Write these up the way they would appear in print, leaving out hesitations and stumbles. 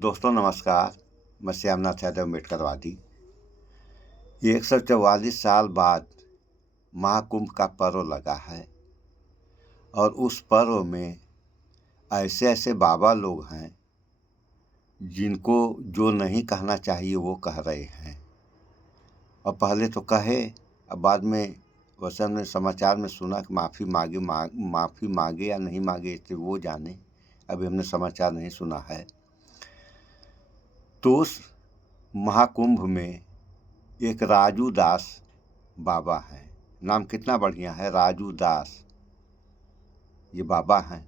दोस्तों नमस्कार। मैं श्यामनाथ यादव अम्बेडकरवादी। ये 144 साल बाद महाकुंभ का पर्व लगा है और उस पर्व में ऐसे ऐसे बाबा लोग हैं जिनको जो नहीं कहना चाहिए वो कह रहे हैं। और पहले तो कहे, अब बाद में वैसे हमने समाचार में सुना कि माफ़ी मांगे या नहीं मांगे तो वो जाने, अभी हमने समाचार नहीं सुना है। तो उस महाकुंभ में एक राजू दास बाबा हैं। नाम कितना बढ़िया है, राजू दास, ये बाबा हैं।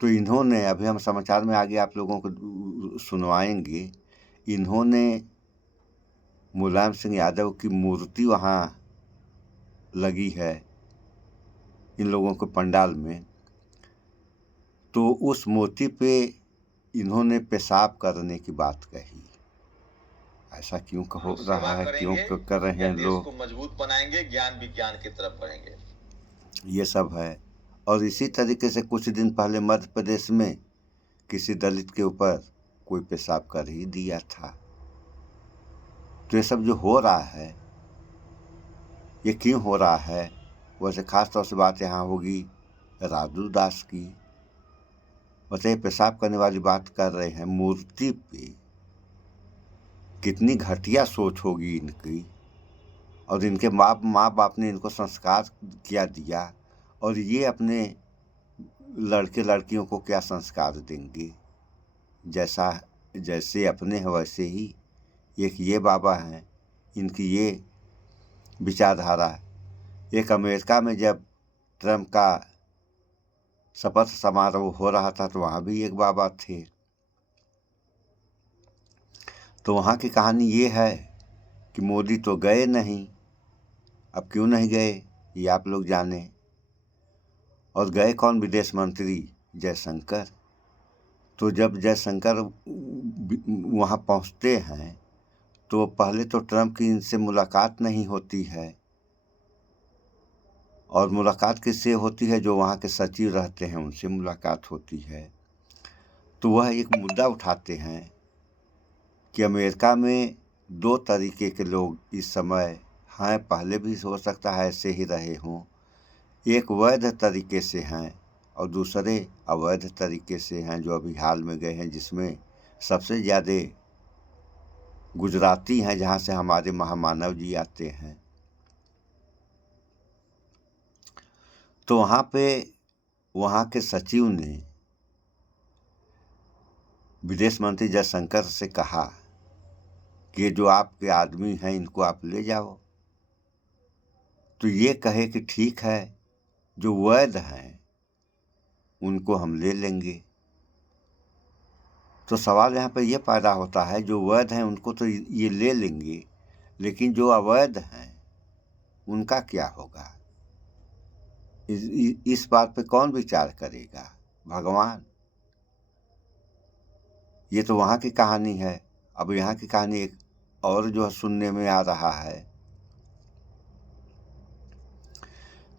तो इन्होंने, अभी हम समाचार में आगे आप लोगों को सुनवाएंगे, इन्होंने मुलायम सिंह यादव की मूर्ति वहाँ लगी है इन लोगों के पंडाल में, तो उस मूर्ति पे इन्होंने पेशाब करने की बात कही। ऐसा क्यों हो रहा है, क्यों कर रहे हैं लोग, मजबूत बनाएंगे, ज्ञान विज्ञान की तरफ बढ़ेंगे, ये सब है। और इसी तरीके से कुछ दिन पहले मध्य प्रदेश में किसी दलित के ऊपर कोई पेशाब कर ही दिया था। तो ये सब जो हो रहा है, ये क्यों हो रहा है? वैसे खास तौर से बात यहाँ होगी राजू दास की। बताइए, पेशाब करने वाली बात कर रहे हैं मूर्ति पे, कितनी घटिया सोच होगी इनकी। और इनके माँ बाप ने इनको संस्कार क्या दिया, और ये अपने लड़के लड़कियों को क्या संस्कार देंगे? जैसे अपने हैं वैसे ही एक ये बाबा हैं, इनकी ये विचारधारा। एक अमेरिका में जब ट्रम्प का शपथ समारोह हो रहा था तो वहाँ भी एक बाबा थे। तो वहाँ की कहानी ये है कि मोदी तो गए नहीं। अब क्यों नहीं गए ये आप लोग जाने। और गए कौन? विदेश मंत्री जयशंकर। तो जब जयशंकर वहाँ पहुँचते हैं तो पहले तो ट्रम्प की इनसे मुलाकात नहीं होती है, और मुलाकात किससे होती है? जो वहाँ के सचिव रहते हैं उनसे मुलाकात होती है। तो वह एक मुद्दा उठाते हैं कि अमेरिका में दो तरीके के लोग इस समय हैं, पहले भी हो सकता है ऐसे ही रहे हों। एक वैध तरीके से हैं और दूसरे अवैध तरीके से हैं जो अभी हाल में गए हैं, जिसमें सबसे ज़्यादा गुजराती हैं, जहाँ से हमारे महामानव जी आते हैं। तो वहाँ पे वहाँ के सचिव ने विदेश मंत्री जयशंकर से कहा कि ये जो आपके आदमी हैं इनको आप ले जाओ। तो ये कहे कि ठीक है, जो वैध हैं उनको हम ले लेंगे। तो सवाल यहाँ पे ये पैदा होता है, जो वैध हैं उनको तो ये ले लेंगे, लेकिन जो अवैध हैं उनका क्या होगा? इस बात पे कौन विचार करेगा? भगवान। ये तो वहाँ की कहानी है। अब यहाँ की कहानी एक और जो सुनने में आ रहा है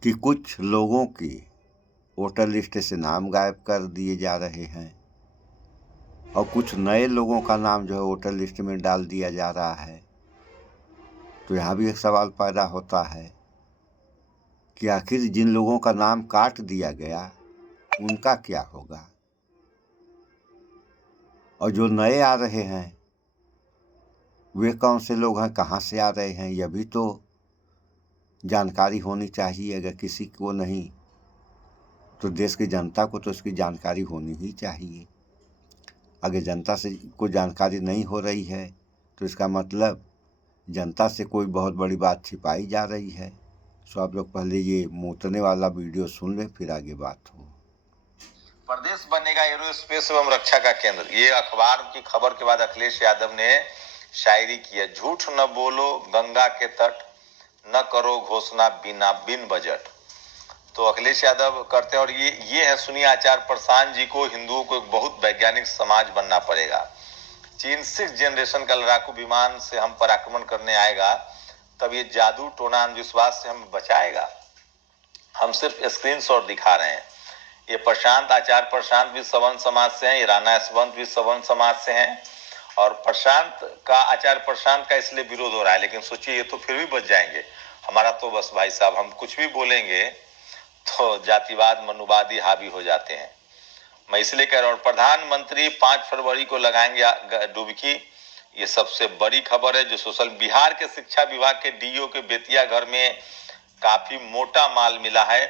कि कुछ लोगों की वोटर लिस्ट से नाम गायब कर दिए जा रहे हैं और कुछ नए लोगों का नाम जो है वोटर लिस्ट में डाल दिया जा रहा है। तो यहाँ भी एक सवाल पैदा होता है कि आखिर जिन लोगों का नाम काट दिया गया उनका क्या होगा, और जो नए आ रहे हैं वे कौन से लोग हैं, कहाँ से आ रहे हैं? यह भी तो जानकारी होनी चाहिए। अगर किसी को नहीं तो देश की जनता को तो इसकी जानकारी होनी ही चाहिए। अगर जनता से कोई जानकारी नहीं हो रही है तो इसका मतलब जनता से कोई बहुत बड़ी बात छिपाई जा रही है। सो आप लोग पहले ये मूतने वाला वीडियो सुन लें, फिर आगे बात हो। प्रदेश बनेगा एरोस्पेस एवं रक्षा का केंद्र। ये अखबार की खबर के बाद अखिलेश यादव ने शायरी की है, झूठ न बोलो गंगा के तट, न करो घोषणा बिन बजट। तो अखिलेश यादव करते हैं। और ये है, सुनिए, आचार्य प्रशांत जी को, हिंदुओं को एक बहुत वैज्ञानिक समाज बनना पड़ेगा। चीन 6 जनरेशन का लड़ाकू विमान से हम पर आक्रमण करने आएगा, तब ये जादू टोना अंधविश्वास से हम बचाएगा। हम सिर्फ स्क्रीनशॉट दिखा रहे हैं। ये प्रशांत आचार्य प्रशांत भी सवर्ण समाज से हैं, ये राणा यशवंत भी सवर्ण समाज से हैं। और प्रशांत का आचार्य प्रशांत का इसलिए विरोध हो रहा है, लेकिन सोचिए ये तो फिर भी बच जाएंगे। हमारा तो बस भाई साहब, हम कुछ भी बोलेंगे तो जातिवाद मनुवादी हावी हो जाते हैं। मैं इसलिए कह रहा हूँ। प्रधानमंत्री 5 फरवरी को लगाएंगे डुबकी, ये सबसे बड़ी खबर है जो सोशल। बिहार के शिक्षा विभाग के डीओ के बेतिया घर में काफी मोटा माल मिला है।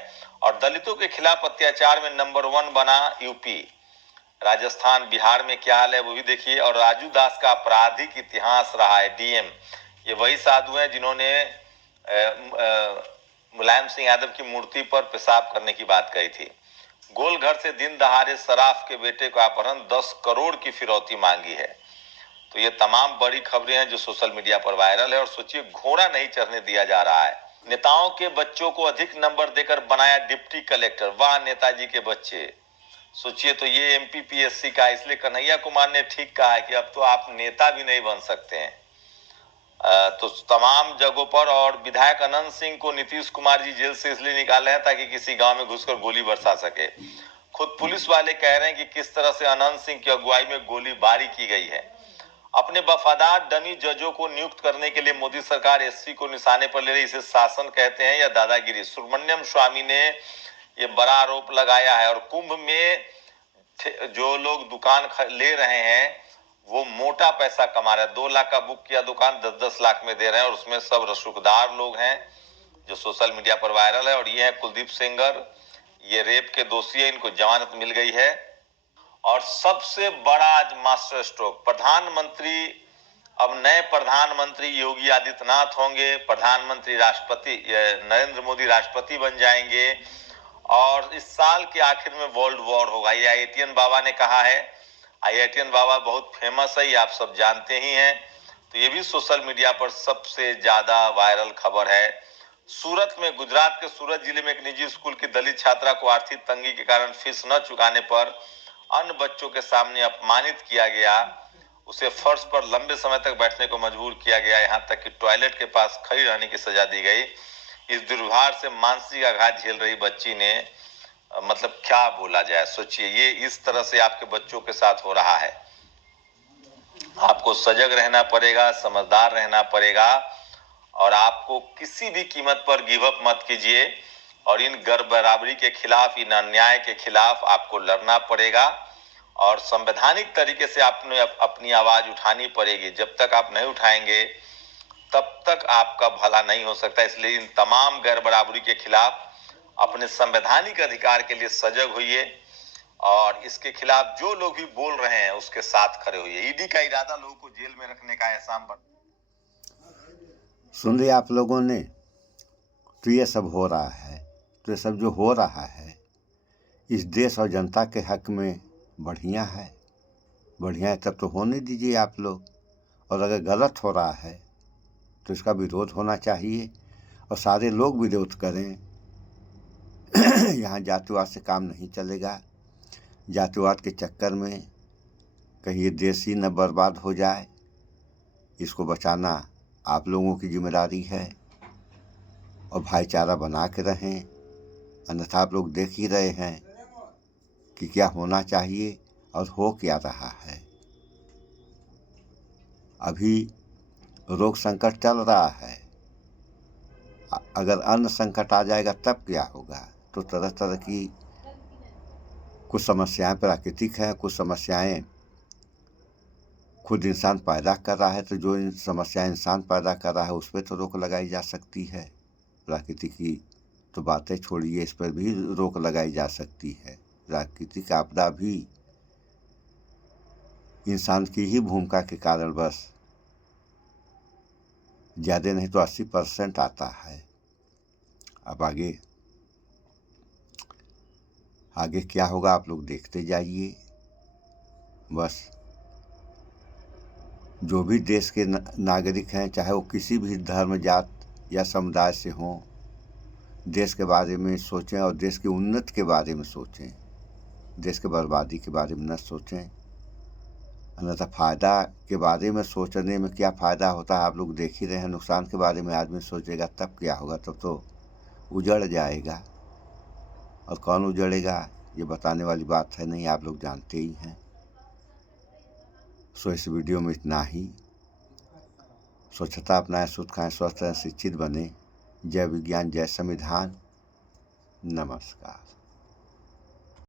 और दलितों के खिलाफ अत्याचार में नंबर 1 बना यूपी। राजस्थान बिहार में क्या हाल है वो भी देखिए। और राजू दास का आपराधिक इतिहास रहा है। डीएम ये वही साधु हैं जिन्होंने मुलायम सिंह यादव की मूर्ति पर पेशाब करने की बात कही थी। गोलघर से दिन दहाड़े सराफ के बेटे को अपहरण, 10 करोड़ की फिरौती मांगी है। तो ये तमाम बड़ी खबरें हैं जो सोशल मीडिया पर वायरल है। और सोचिए, घोड़ा नहीं चढ़ने दिया जा रहा है। नेताओं के बच्चों को अधिक नंबर देकर बनाया डिप्टी कलेक्टर। वाह नेताजी के बच्चे। सोचिए, तो ये एमपीपीएससी का। इसलिए कन्हैया कुमार ने ठीक कहा है कि अब तो आप नेता भी नहीं बन सकते हैं। तो तमाम जगहों पर। और विधायक अनंत सिंह को नीतीश कुमार जी जेल से इसलिए निकाल रहे हैं ताकि किसी गांव में घुसकर गोली बरसा सके। खुद पुलिस वाले कह रहे हैं कि किस तरह से अनंत सिंह की अगुवाई में गोलीबारी की गई है। अपने वफादार डमी जजों को नियुक्त करने के लिए मोदी सरकार एससी को निशाने पर ले रही। इसे शासन कहते हैं या दादागिरी? सुब्रमण्यम स्वामी ने ये बड़ा आरोप लगाया है। और कुंभ में जो लोग दुकान ले रहे हैं वो मोटा पैसा कमा रहे हैं। 2 लाख का बुक किया दुकान 10-10 लाख में दे रहे हैं। और उसमें सब रसूखदार लोग हैं जो सोशल मीडिया पर वायरल है। और ये है कुलदीप सेंगर, ये रेप के दोषी है, इनको जमानत मिल गई है। और सबसे बड़ा आज मास्टर स्ट्रोक, प्रधानमंत्री, अब नए प्रधानमंत्री योगी आदित्यनाथ होंगे। प्रधानमंत्री राष्ट्रपति नरेंद्र मोदी राष्ट्रपति बन जाएंगे। और इस साल के आखिर में वर्ल्ड वॉर होगा, ये IITian बाबा ने कहा है। IITian बाबा बहुत फेमस है, ये आप सब जानते ही हैं। तो ये भी सोशल मीडिया पर सबसे ज्यादा वायरल खबर है। सूरत में, गुजरात के सूरत जिले में एक निजी स्कूल की दलित छात्रा को आर्थिक तंगी के कारण फीस न चुकाने पर अन्य बच्चों के सामने अपमानित किया गया। उसे फर्श पर लंबे समय तक बैठने को मजबूर किया गया, यहाँ तक कि टॉयलेट के पास खड़ी रहने की सजा दी गई। इस दुर्व्यवहार से मानसिक आघात झेल रही बच्ची ने, मतलब क्या बोला जाए। सोचिए, ये इस तरह से आपके बच्चों के साथ हो रहा है। आपको सजग रहना पड़ेगा, समझदार रहना पड़ेगा। और आपको किसी भी कीमत पर गिव अप मत कीजिए। और इन गर्भ बराबरी के खिलाफ, इन अन्याय के खिलाफ आपको लड़ना पड़ेगा। और संवैधानिक तरीके से आपने अपनी आवाज उठानी पड़ेगी। जब तक आप नहीं उठाएंगे तब तक आपका भला नहीं हो सकता। इसलिए इन तमाम गैर बराबरी के खिलाफ अपने संवैधानिक अधिकार के लिए सजग होइए। और इसके खिलाफ जो लोग भी बोल रहे हैं उसके साथ खड़े होइए। ईडी का इरादा लोगों को जेल में रखने का एहसान पर। सुन लिया आप लोगों ने। तो ये सब हो रहा है, तो ये सब जो हो रहा है इस देश और जनता के हक में बढ़िया है। बढ़िया है तब तो होने दीजिए आप लोग। और अगर गलत हो रहा है तो इसका विरोध होना चाहिए और सारे लोग विरोध करें। यहाँ जातिवाद से काम नहीं चलेगा। जातिवाद के चक्कर में कहीं ये देश ही न बर्बाद हो जाए, इसको बचाना आप लोगों की जिम्मेदारी है। और भाईचारा बना के रहें, अन्यथा आप लोग देख ही रहे हैं कि क्या होना चाहिए और हो क्या रहा है। अभी रोग संकट चल रहा है, अगर अन्न संकट आ जाएगा तब क्या होगा। तो तरह तरह की कुछ समस्याएं प्राकृतिक हैं, कुछ समस्याएं खुद इंसान पैदा कर रहा है। तो जो समस्याएं इंसान पैदा कर रहा है उस पर तो रोक लगाई जा सकती है। प्राकृतिक की तो बातें छोड़िए, इस पर भी रोक लगाई जा सकती है। प्राकृतिक आपदा भी इंसान की ही भूमिका के कारण बस ज़्यादा नहीं तो 80% आता है। अब आगे क्या होगा आप लोग देखते जाइए। बस जो भी देश के नागरिक हैं, चाहे वो किसी भी धर्म, जात या समुदाय से हों, देश के बारे में सोचें और देश की उन्नति के बारे में सोचें। देश के बर्बादी के बारे में न सोचें। अन्यथा फ़ायदा के बारे में सोचने में क्या फ़ायदा होता है आप लोग देख ही रहे हैं। नुकसान के बारे में आदमी सोचेगा तब क्या होगा, तब तो उजड़ जाएगा। और कौन उजड़ेगा? ये बताने वाली बात है नहीं, आप लोग जानते ही हैं। सो इस वीडियो में इतना ही। स्वच्छता अपनाएं, शुद्ध खाएं, स्वस्थ रहें, शिक्षित बने। जय विज्ञान, जय संविधान। नमस्कार।